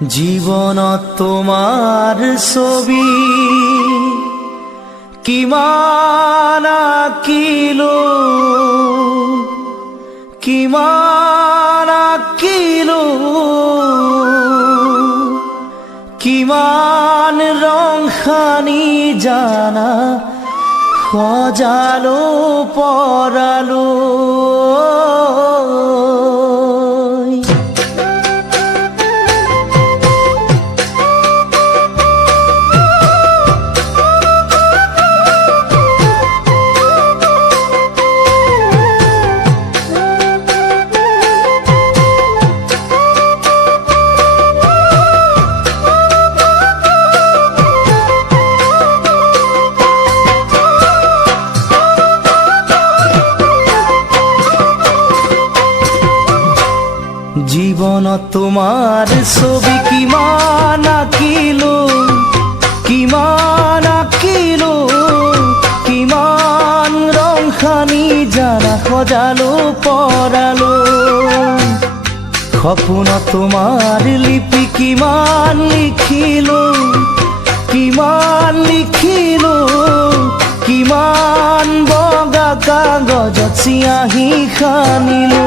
জীৱনত তোমাৰ ছবি কিমান আঁকিলো কিমান ৰং সানি জানা সজালো পৰালো জীৱনত তোমাৰ ছবি কিমান আঁকিলো কিমান ৰং সানি জানা সজালো পৰালো সপোনত তোমাৰ লিপি কিমান লিখিলো কিমান বগা কাগজত চিয়াঁহী সানিলো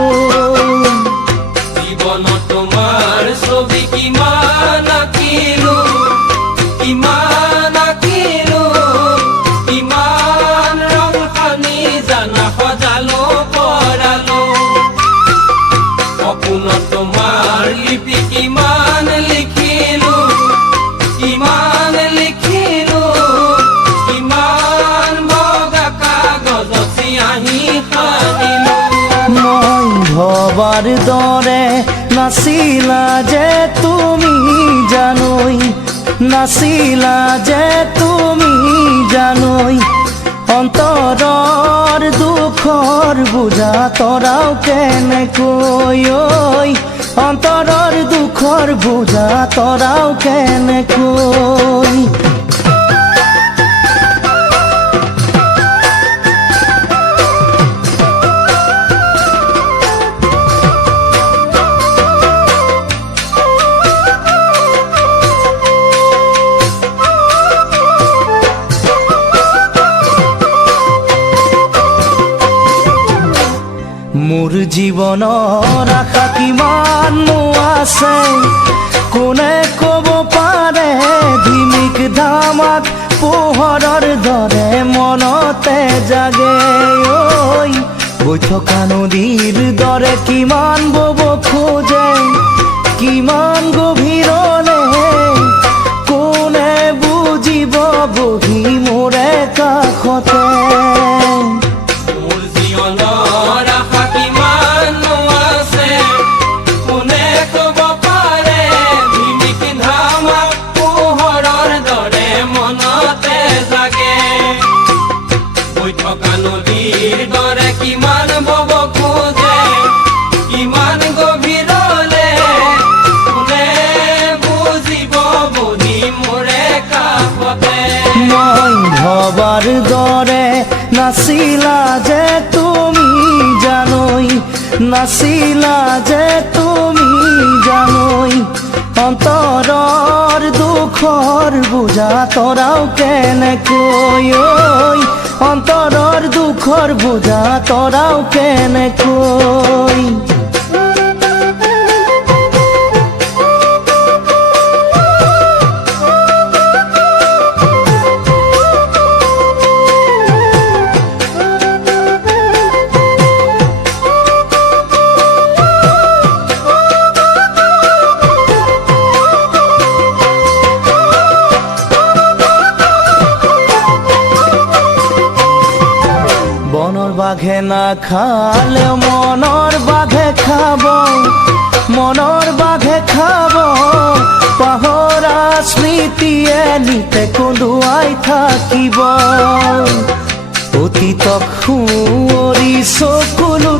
জীৱনত তোমাৰ ছবি কিমান আঁকিলো কিমান ৰং সানি জানা সজালো পৰালো সপোনত তোমাৰ লিপি কিমান লিখিলো কিমান বগা কাগজত চিয়াঁহী সানিলো মই ভবাৰ দৰে নাছিলা যে তুমি জানৈ অন্তৰৰ দুখৰ বুজা তৰাও কেনেকৈ অন্তৰৰ দুখৰ বুজা তৰাও কেনেকৈ মোৰ জীৱনৰ আশা কিমান আছে কোনে ক'ব পাৰে ধিমিক ধামাক পোহৰৰ দৰে মনতে জাগে বৈ থকা নদীৰ দৰে কিমান বব খোজে কিমান গভীৰলে কোনে বুজিব বহি মোৰে কাষতে নদীৰ দৰে কিমান বব খোজে কিমান গভীৰলে কোনে বুজিব বহি মোৰে কাষতে মই ভবাৰ দৰে নাছিলা যে তুমি জানৈ অন্তৰৰ দুখৰ বুজা তৰাও কেনেকৈ অন্তৰৰ দুখৰ বুজা তৰাও কেনেকৈ বনৰ বাঘে নাখালে মনৰ বাঘে খাব পাহৰা স্মৃতিয়ে নিতে কন্দুৱাই থাকিব অতীতক সুঁৱৰি চকুলো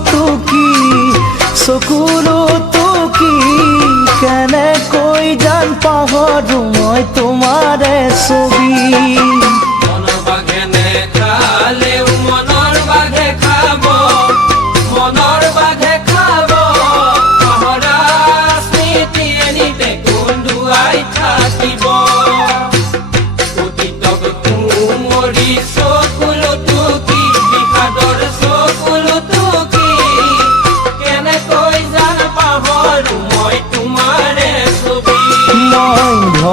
টুকি কেনেকৈ জান পাহৰো মই তোমাৰে ছবি মনৰ বাঘে নেখালেও মনৰ বাঘে খাব পাহৰা স্মৃতি এনিতে কোন্দুৱাই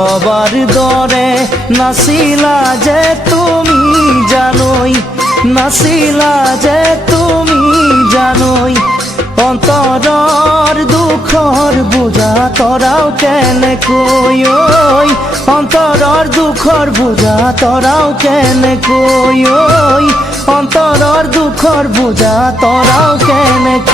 সবাৰ দৰে নাচিলা যে তুমি জানোই, নাচিলা যে তুমি জানোই, অন্তৰৰ দুখৰ বোজা তৰাও কেনেকৈ ঐ, অন্তৰৰ দুখৰ বোজা তৰাও কেনেকৈ ঐ, অন্তৰৰ দুখৰ বোজা তৰাও কেনেকৈ।